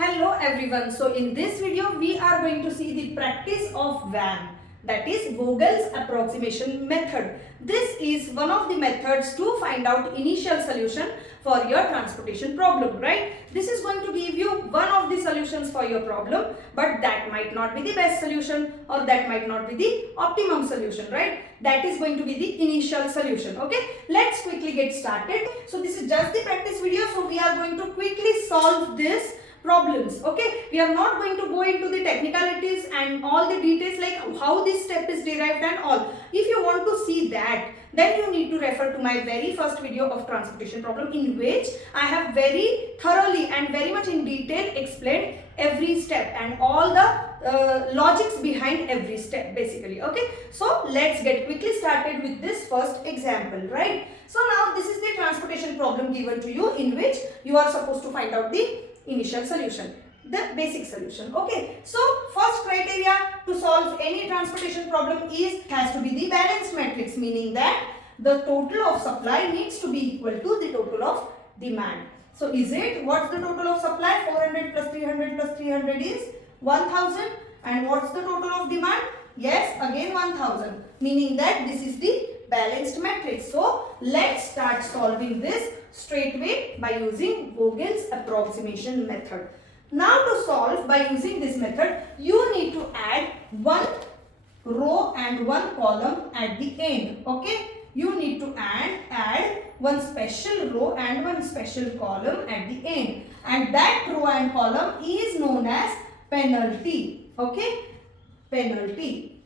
Hello everyone. So in this video we are going to see the practice of VAM, that is Vogel's approximation method. This is one of the methods to find out initial solution for your transportation problem, right? This is going to give you one of the solutions for your problem, but that might not be the best solution or that might not be the optimum solution, right? That is going to be the initial solution. Okay, let's quickly get started. So this is just the practice video, so we are going to quickly solve this problems. Okay, we are not going to go into the technicalities and all the details like how this step is derived and all. If you want to see that, then you need to refer to my very first video of transportation problem, in which I have very thoroughly and very much in detail explained every step and all the logics behind every step basically. Okay, so let's get quickly started with this first example, right? So now this is the transportation problem given to you, in which you are supposed to find out the initial solution, the basic solution. Okay, so first criteria to solve any transportation problem is has to be the balanced matrix, meaning that the total of supply needs to be equal to the total of demand. So is it, what's the total of supply? 400 plus 300 plus 300 is 1000, and what's the total of demand? Yes, again 1000, meaning that this is the balanced matrix. So let's start solving this straight away by using Vogel's approximation method. Now to solve by using this method, you need to add one row and one column at the end. Okay, you need to add one special row and one special column at the end, and that row and column is known as penalty. Okay, penalty.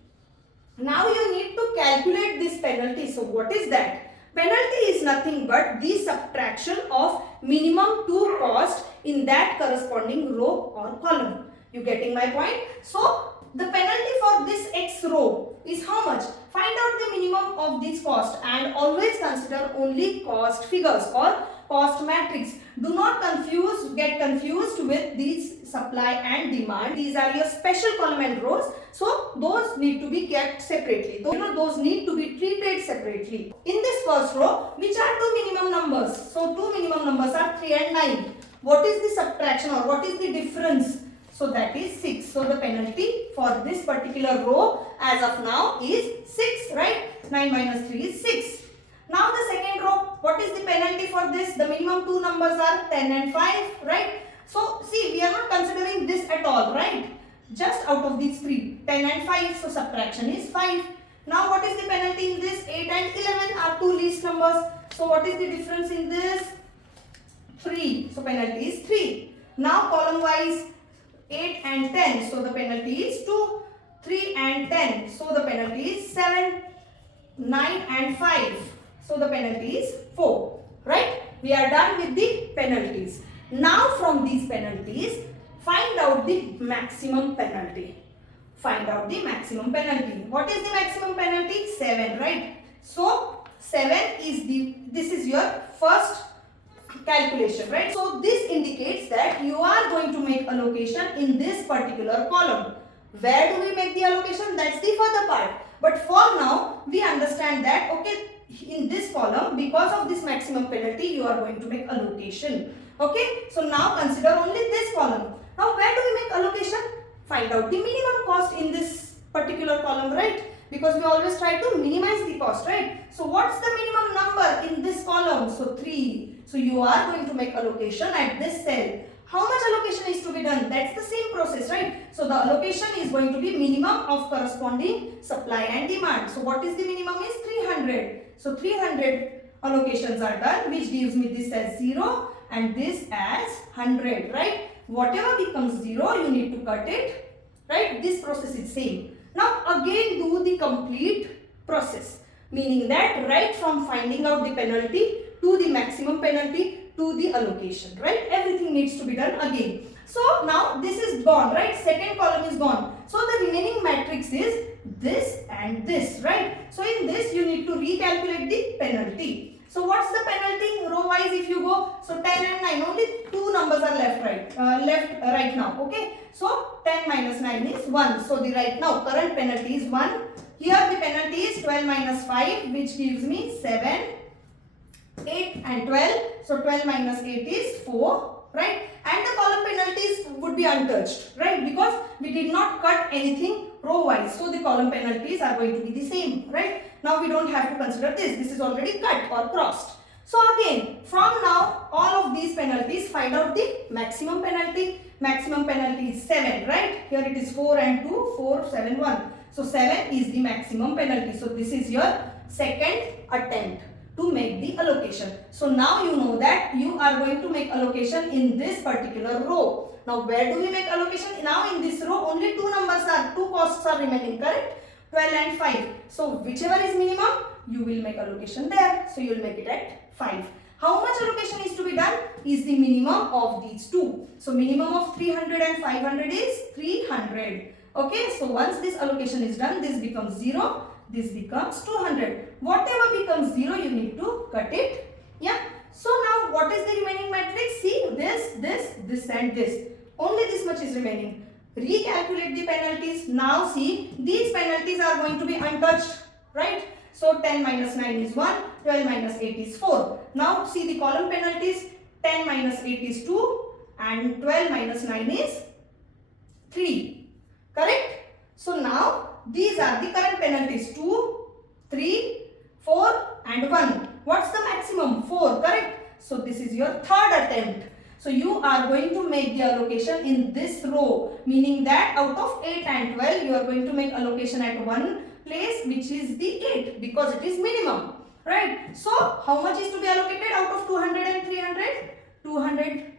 Now you need to calculate this penalty. So what is that? Penalty is nothing but the subtraction of minimum to cost in that corresponding row or column. You getting my point? So the penalty for this X row is how much? Find out the minimum of this cost and always consider only cost figures or cost matrix. Do not get confused with these supply and demand. These are your special column and rows. So those need to be kept separately. Those need to be treated separately. In this first row, which are two minimum numbers? So two minimum numbers are 3 and 9. What is the subtraction or what is the difference? So that is 6. So the penalty for this particular row as of now is 6, right? 9 minus 3 is 6. Now the second row, what is the penalty for this? The minimum two numbers are 10 and 5, right? So see, we are not considering this at all, right? Just out of these three, 10 and 5, so subtraction is 5. Now what is the penalty in this? 8 and 11 are two least numbers. So what is the difference in this? 3. So penalty is 3. Now column wise, 8 and 10. So the penalty is 2. 3 and 10. So the penalty is 7. 9 and 5. So the penalty is 4. Right? We are done with the penalties. Now from these penalties, find out the maximum penalty. Find out the maximum penalty. What is the maximum penalty? 7, right? So 7 is this is your first calculation, right? So this indicates that you are going to make allocation in this particular column. Where do we make the allocation? That's the further part. But for now, we understand that, okay, in this column, because of this maximum penalty, you are going to make allocation. Okay, so now consider only this column. Now where do we make allocation? Find out the minimum cost in this particular column, right? Because we always try to minimize the cost, right? So what's the minimum number in this column? So 3. So you are going to make allocation at this cell. How much allocation is to be done? That's the same process, right? So the allocation is going to be minimum of corresponding supply and demand. So what is the minimum is 300. So 300 allocations are done, which gives me this as 0 and this as 100, right? Whatever becomes 0, you need to cut it, right? This process is same. Now again do the complete process, meaning that right from finding out the penalty to the maximum penalty to the allocation, right? Everything needs to be done again. So now this is gone, right? Second column is gone. So the remaining matrix is this and this, right? So in this you need to recalculate the penalty. So what's the penalty row wise if you go? So 10 and 9, only two numbers are left right now. Okay. So 10 minus 9 is 1. So the right now current penalty is 1. Here the penalty is 12 minus 5, which gives me 7. 8 and 12. So 12 minus 8 is 4, right? And the column penalties would be untouched, right? Because we did not cut anything row wise. So the column penalties are going to be the same, right? Now we don't have to consider this. This is already cut or crossed. So again, from now, all of these penalties, find out the maximum penalty. Maximum penalty is 7, right? Here it is 4 and 2, 4, 7, 1. So 7 is the maximum penalty. So this is your second attempt to make the allocation. So now you know that you are going to make allocation in this particular row. Now where do we make allocation? Now in this row only two costs are remaining, correct? 12 and 5. So whichever is minimum, you will make allocation there. So you will make it at 5. How much allocation is to be done? Is the minimum of these two. So minimum of 300 and 500 is 300. Okay, so once this allocation is done, this becomes 0. This becomes 200. Whatever becomes 0, you need to cut it. Yeah. So now what is the remaining matrix? See, this and this. Only this much is remaining. Recalculate the penalties. Now see, these penalties are going to be untouched, right? So 10 minus 9 is 1, 12 minus 8 is 4. Now see the column penalties. 10 minus 8 is 2 and 12 minus 9 is 3. Correct? So now these are the current penalties. 2, 3, 4 and 1. What's the maximum? 4. Correct? So this is your third attempt. So you are going to make the allocation in this row. Meaning that out of 8 and 12, you are going to make allocation at one place, which is the 8, because it is minimum. Right? So how much is to be allocated out of 200 and 300? 200.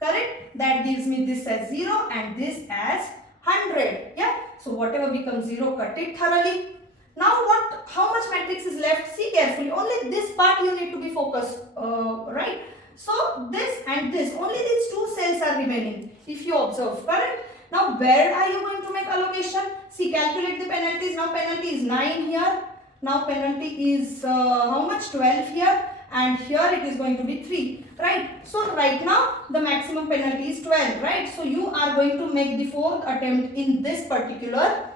Correct? That gives me this as 0 and this as 100. Yeah. So whatever becomes 0, cut it thoroughly. Now how much matrix is left? See carefully. Only this part you need to be focused. Right? So this and this, only these two cells are remaining. If you observe, correct? Now where are you going to make allocation? See, calculate the penalties. Now penalty is 9 here. Now penalty is how much? 12 here. And here it is going to be 3, right? So right now the maximum penalty is 12, right? So you are going to make the fourth attempt in this particular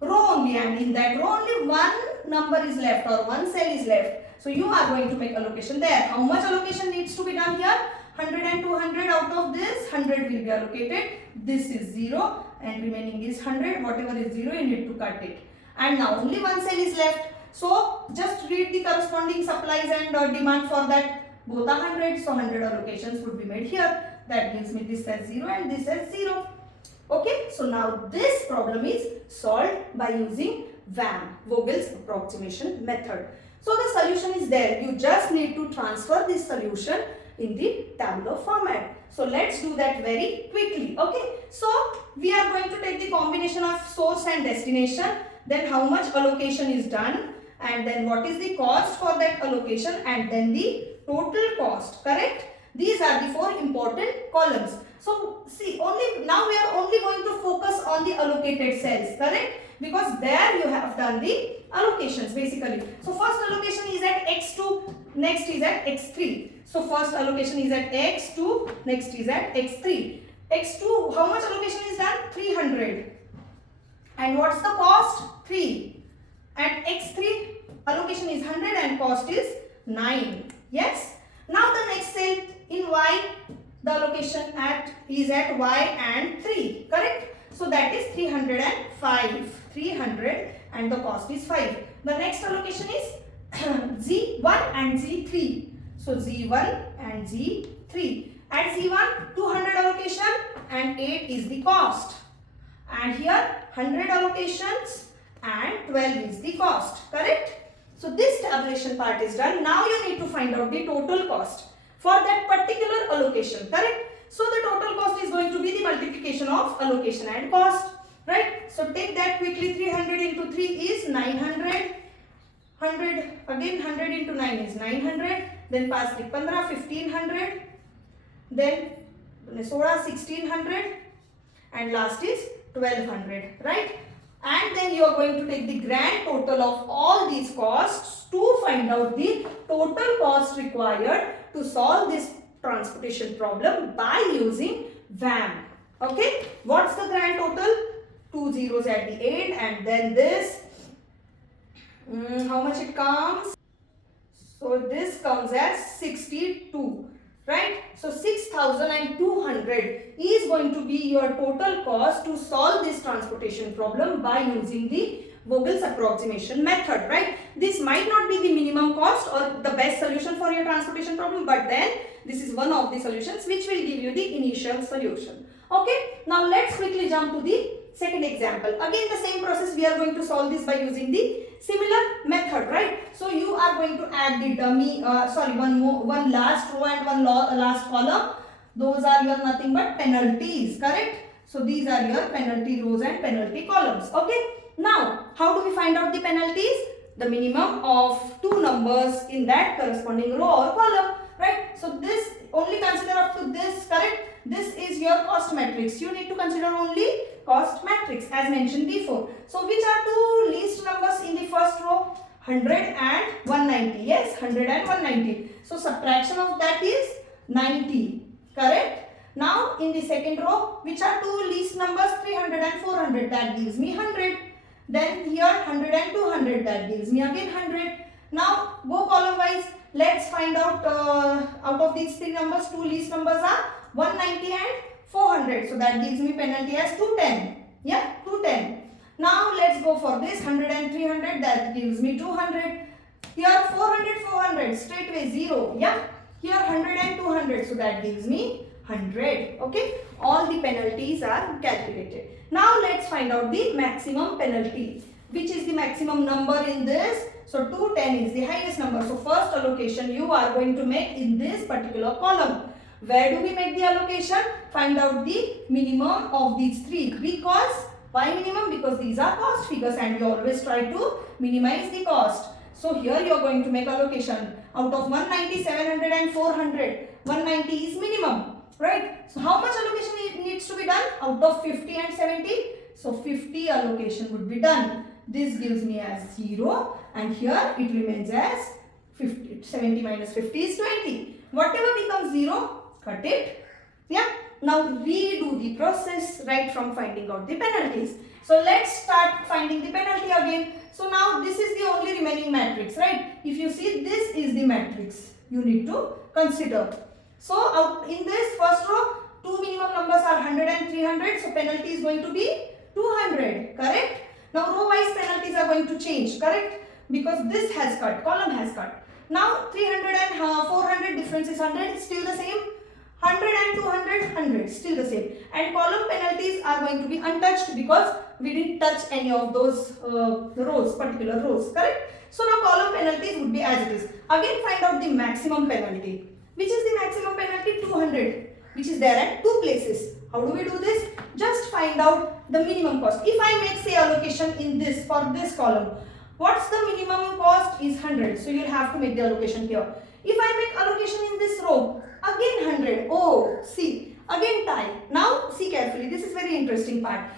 row only, and in that row only one number is left or one cell is left. So you are going to make allocation there. How much allocation needs to be done here? 100 and 200. Out of this, 100 will be allocated. This is 0 and remaining is 100. Whatever is 0, you need to cut it. And now only one cell is left. So just read the corresponding supplies and demand for that. Both are 100. So 100 allocations would be made here. That gives me this as 0 and this as 0. Okay. So now this problem is solved by using VAM, Vogel's approximation method. So the solution is there. You just need to transfer this solution in the tabular format. So let's do that very quickly. Okay. So we are going to take the combination of source and destination. Then how much allocation is done. And then what is the cost for that allocation, and then the total cost, correct? These are the 4 important columns. So see, now we are only going to focus on the allocated cells, correct? Because there you have done the allocations basically. So first allocation is at x2, next is at x3. So first allocation is at x2, next is at x3. x2, how much allocation is done? 300. And what's the cost? 3. At x3, allocation is 100 and cost is 9. Yes. Now the next cell in y, the allocation is at y and 3. Correct. So that is 305. 300 and the cost is 5. The next allocation is z1 and z3. So z1 and z3. At z1, 200 allocation and 8 is the cost. And here 100 allocations and 12 is the cost, correct? So this tabulation part is done. Now you need to find out the total cost for that particular allocation, correct? So the total cost is going to be the multiplication of allocation and cost, right? So take that quickly. 300 into 3 is 900. 100 again, 100 into 9 is 900. Then pass the 15, 1500. Then 16, 1600. And last is 1200, right? And then you are going to take the grand total of all these costs to find out the total cost required to solve this transportation problem by using VAM. Okay, what's the grand total? 2 zeros at the end, and then this, how much it comes? So this comes as 62. right? So 6,200 is going to be your total cost to solve this transportation problem by using the Vogel's approximation method, right? This might not be the minimum cost or the best solution for your transportation problem, but then this is one of the solutions which will give you the initial solution. Okay, now let's quickly jump to the second example. Again the same process, we are going to solve this by using the similar method, right? So you are going to add the dummy, one last row and one last column. Those are your nothing but penalties, correct? So these are your penalty rows and penalty columns. Okay. Now, how do we find out the penalties? The minimum of two numbers in that corresponding row or column, right? So this only consider up to this, correct? This is your cost matrix. You need to consider only cost matrix as mentioned before. So which are two least numbers in the first row? 100 and 190. Yes, 100 and 190. So subtraction of that is 90, correct? Now in the second row, which are two least numbers? 300 and 400. That gives me 100. Then here 100 and 200. That gives me again 100. Now go column wise. Let's find out of these three numbers, two least numbers are 190 and 400. So that gives me penalty as 210. Yeah, 210. Now let's go for this 100 and 300. That gives me 200. Here 400, 400. Straightway 0. Yeah. Here 100 and 200. So that gives me 100. Okay. All the penalties are calculated. Now let's find out the maximum penalty. Which is the maximum number in this? So 210 is the highest number. So first allocation you are going to make in this particular column. Where do we make the allocation? Find out the minimum of these three. Because, why minimum? Because these are cost figures and we always try to minimize the cost. So here you are going to make allocation. Out of 190, 700 and 400. 190 is minimum, right? So how much allocation needs to be done? Out of 50 and 70. So 50 allocation would be done. This gives me as 0 and here it remains as 50. 70 minus 50 is 20. Whatever becomes 0, cut it. Yeah. Now redo the process right from finding out the penalties. So let's start finding the penalty again. So now this is the only remaining matrix, right? If you see, this is the matrix you need to consider. So out in this first row, two minimum numbers are 100 and 300. So penalty is going to be 200, correct? Now row wise penalties are going to change, correct? Because this has cut, column has cut. Now 300 and 400 difference is 100, still the same. 100 and 200, 100, still the same. And column penalties are going to be untouched because we didn't touch any of those rows, particular rows, correct? So now column penalties would be as it is. Again find out the maximum penalty. Which is the maximum penalty? 200, which is there at two places. How do we do this? Just find out the minimum cost. If I make say allocation in this, for this column, what's the minimum cost is 100. So you'll have to make the allocation here. If I make allocation in this row, again 100. Oh, see, again tie. Now see carefully, this is very interesting part.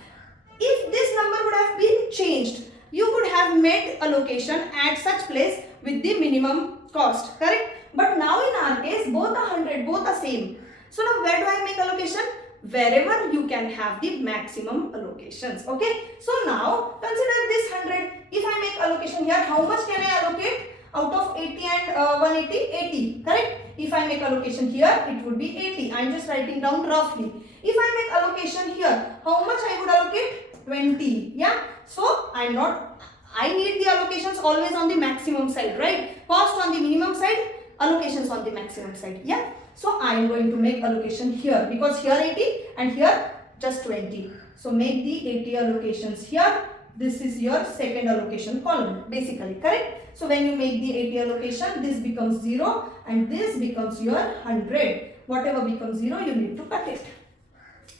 If this number would have been changed, you would have made allocation at such place with the minimum cost, correct? But now in our case, both are 100, both are same. So now where do I make allocation? Wherever you can have the maximum allocations, okay? So now consider this 100. If I make allocation here, how much can I allocate? Out of 80 and 180, 80, correct? If I make allocation here, it would be 80. I am just writing down roughly. If I make allocation here, how much I would allocate? 20, yeah? So I need the allocations always on the maximum side, right? Cost on the minimum side, allocations on the maximum side, yeah? So I am going to make allocation here because here 80 and here just 20. So make the 80 allocations here. This is your second allocation column basically, correct? So when you make the 80 allocation, this becomes 0 and this becomes your 100. Whatever becomes 0, you need to cut it.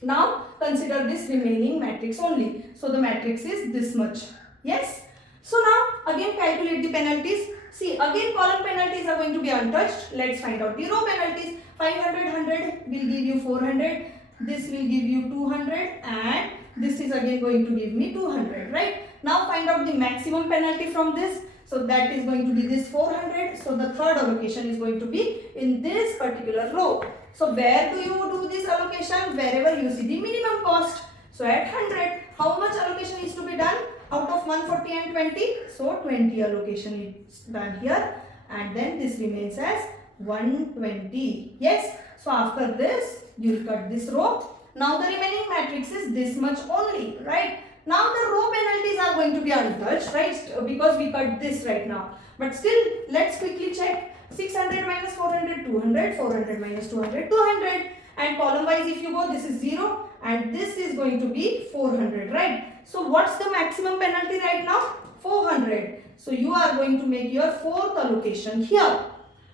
Now consider this remaining matrix only. So the matrix is this much. Yes? So now again calculate the penalties. See, again column penalties are going to be untouched. Let's find out the row penalties. 500, 100 will give you 400. This will give you 200 and this is again going to give me 200, right? Now find out the maximum penalty from this. So that is going to be this 400. So the third allocation is going to be in this particular row. So where do you do this allocation? Wherever you see the minimum cost. So at 100, how much allocation is to be done? Out of 140 and 20. So 20 allocation is done here. And then this remains as 120. Yes. So after this, you will cut this row. Now the remaining matrix is this much only, right? Now the row penalties are going to be untouched, right? Because we cut this right now. But still, let's quickly check. 600 minus 400, 200. 400 minus 200, 200. And column wise, if you go, this is 0 and this is going to be 400, right? So what's the maximum penalty right now? 400. So you are going to make your fourth allocation here,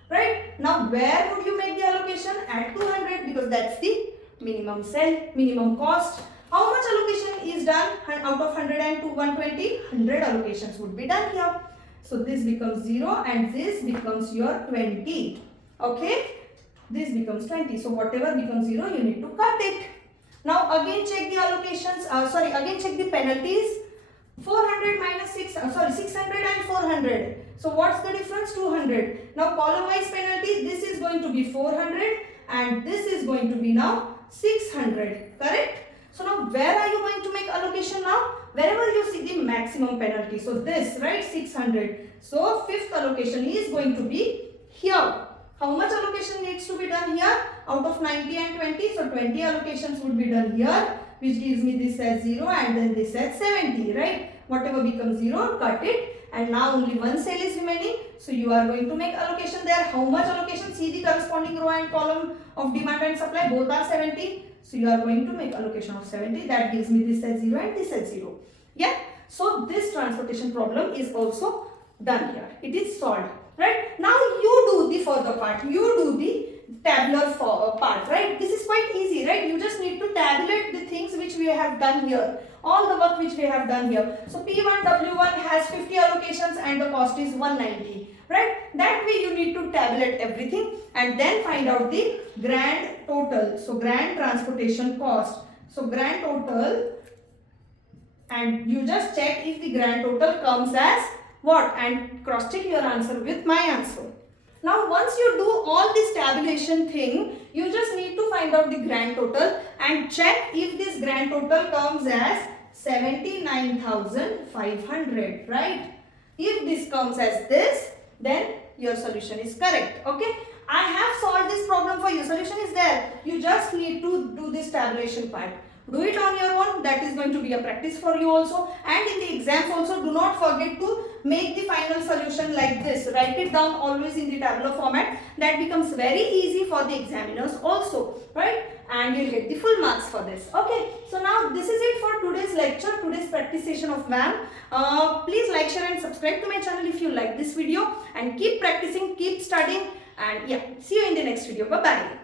right? Now where would you make the allocation? At 200, because that's the minimum cell, minimum cost. How much allocation is done out of 100 and 120? 100 allocations would be done here. So this becomes 0 and this becomes your 20. Okay? This becomes 20. So whatever becomes 0, you need to cut it. Now again check the allocations. Again check the penalties. 400 minus 600 and 400. So what's the difference? 200. Now column wise penalty, this is going to be 400 and this is going to be now 600. Correct? So now where are you going to make allocation now? Wherever you see the maximum penalty. So this, right, 600. So fifth allocation is going to be here. How much allocation needs to be done here? Out of 90 and 20. So 20 allocations would be done here, which gives me this as 0 and then this as 70, right? Whatever becomes 0, cut it. And now only one cell is remaining. So you are going to make allocation there. How much allocation? See the corresponding row and column of demand and supply. Both are 70. So you are going to make allocation of 70. That gives me this as 0 and this as 0. Yeah. So this transportation problem is also done here. It is solved. Right. Now you do the further part. You do the tabular part. Right. This is quite easy. Right. You just need to tabulate the things which we have done here. All the work which we have done here. So P1 W1 has 50 allocations and the cost is 190. Right. That way you need to tabulate everything and then find out the grand total. So grand transportation cost. So grand total, and you just check if the grand total comes as what, and cross check your answer with my answer. Now once you do all this tabulation thing, you just need to find out the grand total and check if this grand total comes as 79,500, right? If this comes as this, then your solution is correct. Okay, I have solved this problem for you. Solution is there. You just need to do this tabulation part. Do it on your own. That is going to be a practice for you also. And in the exams also, do not forget to make the final solution like this. Write it down always in the tabular format. That becomes very easy for the examiners also, right? And you'll get the full marks for this. Okay. So now this is it for today's lecture, today's practice session of VAM. Please like, share and subscribe to my channel if you like this video. And keep practicing, keep studying. And yeah, see you in the next video. Bye-bye.